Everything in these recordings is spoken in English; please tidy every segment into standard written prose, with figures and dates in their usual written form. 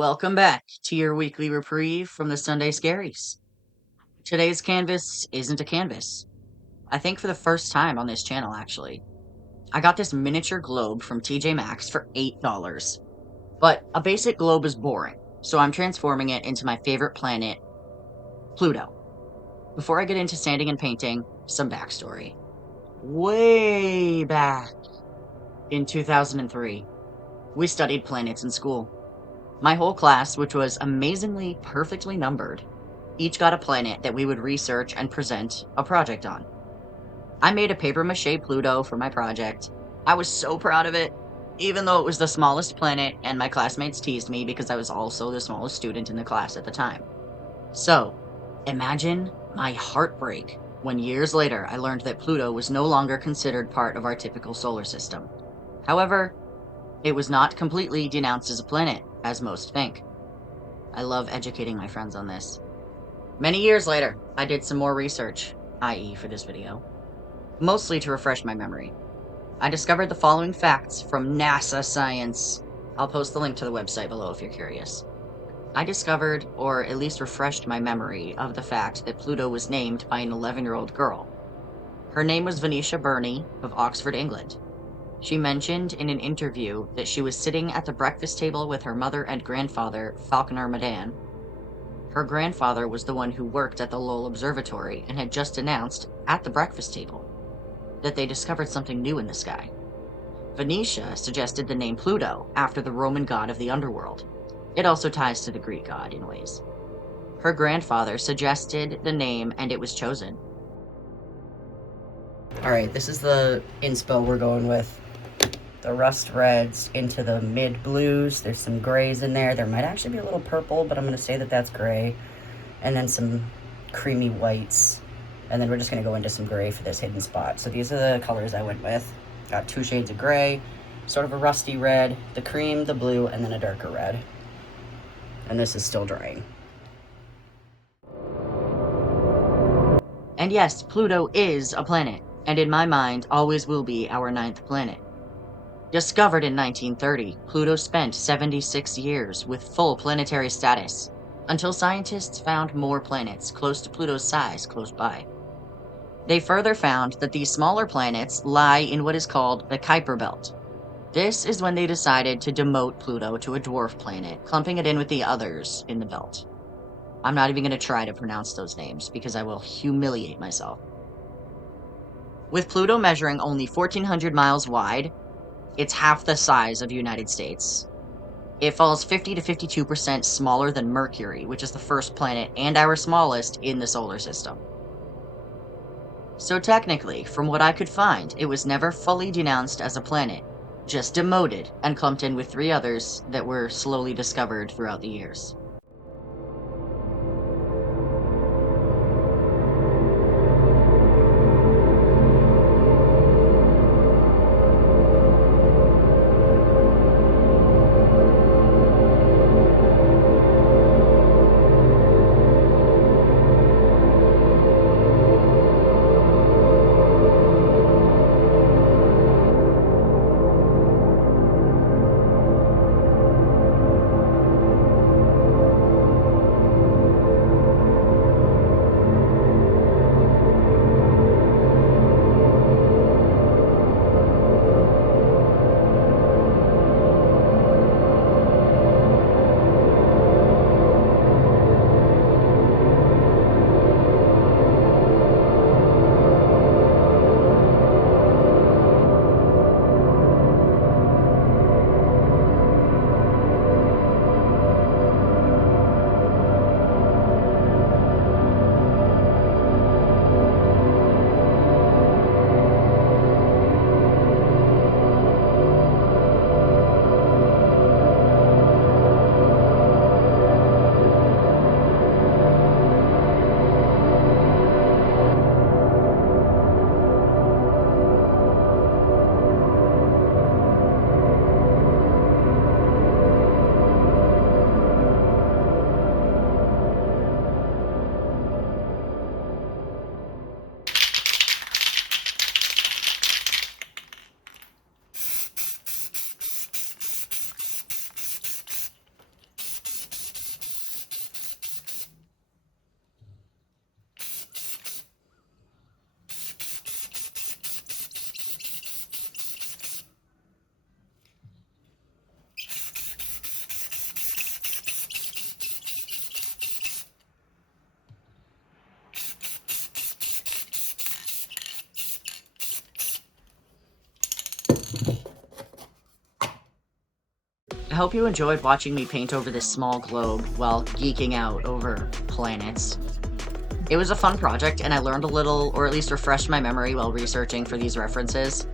Welcome back to your weekly reprieve from the Sunday Scaries. Today's canvas isn't a canvas. I think for the first time on this channel, actually. I got this miniature globe from TJMaxx for $8. But a basic globe is boring, so I'm transforming it into my favorite planet, Pluto. Before I get into sanding and painting, some backstory. Way back in 2003, we studied planets in school. My whole class, which was amazingly perfectly numbered, each got a planet that we would research and present a project on. I made a papier-mâché Pluto for my project. I was so proud of it, even though it was the smallest planet and my classmates teased me because I was also the smallest student in the class at the time. So, imagine my heartbreak when years later I learned that Pluto was no longer considered part of our typical solar system. However, it was not completely denounced as a planet, as most think. I love educating my friends on this. Many years later, I did some more research, i.e. for this video, mostly to refresh my memory. I discovered the following facts from NASA Science. I'll post the link to the website below if you're curious. I discovered, or at least refreshed my memory, of the fact that Pluto was named by an 11-year-old girl. Her name was Venetia Burney of Oxford, England. She mentioned in an interview that she was sitting at the breakfast table with her mother and grandfather, Falconer Madan. Her grandfather was the one who worked at the Lowell Observatory and had just announced, at the breakfast table, that they discovered something new in the sky. Venetia suggested the name Pluto after the Roman god of the underworld. It also ties to the Greek god in ways. Her grandfather suggested the name and it was chosen. Alright, this is the inspo we're going with. The rust reds into the mid blues. There's some grays in there. There might actually be a little purple, but I'm going to say that that's gray. And then some creamy whites. And then we're just going to go into some gray for this hidden spot. So these are the colors I went with. Got 2 shades of gray, sort of a rusty red, the cream, the blue, and then a darker red. And this is still drying. And yes, Pluto is a planet, and in my mind always will be our 9th planet. Discovered in 1930, Pluto spent 76 years with full planetary status, until scientists found more planets close to Pluto's size close by. They further found that these smaller planets lie in what is called the Kuiper Belt. This is when they decided to demote Pluto to a dwarf planet, clumping it in with the others in the belt. I'm not even going to try to pronounce those names because I will humiliate myself. With Pluto measuring only 1,400 miles wide, it's half the size of the United States. It falls 50 to 52% smaller than Mercury, which is the first planet and our smallest in the solar system. So technically, from what I could find, it was never fully denounced as a planet, just demoted and clumped in with 3 others that were slowly discovered throughout the years. hope you enjoyed watching me paint over this small globe while geeking out over planets. It was a fun project, and I learned a little, or at least refreshed my memory while researching for these references.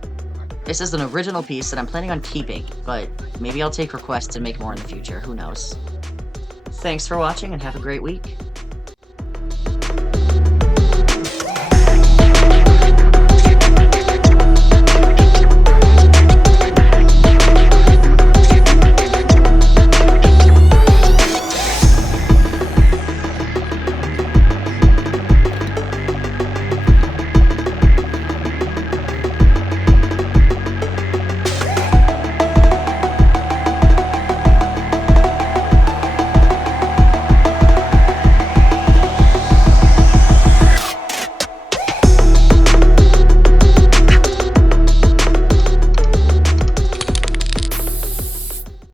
This is an original piece that I'm planning on keeping, but maybe I'll take requests and make more in the future, who knows. Thanks for watching and have a great week.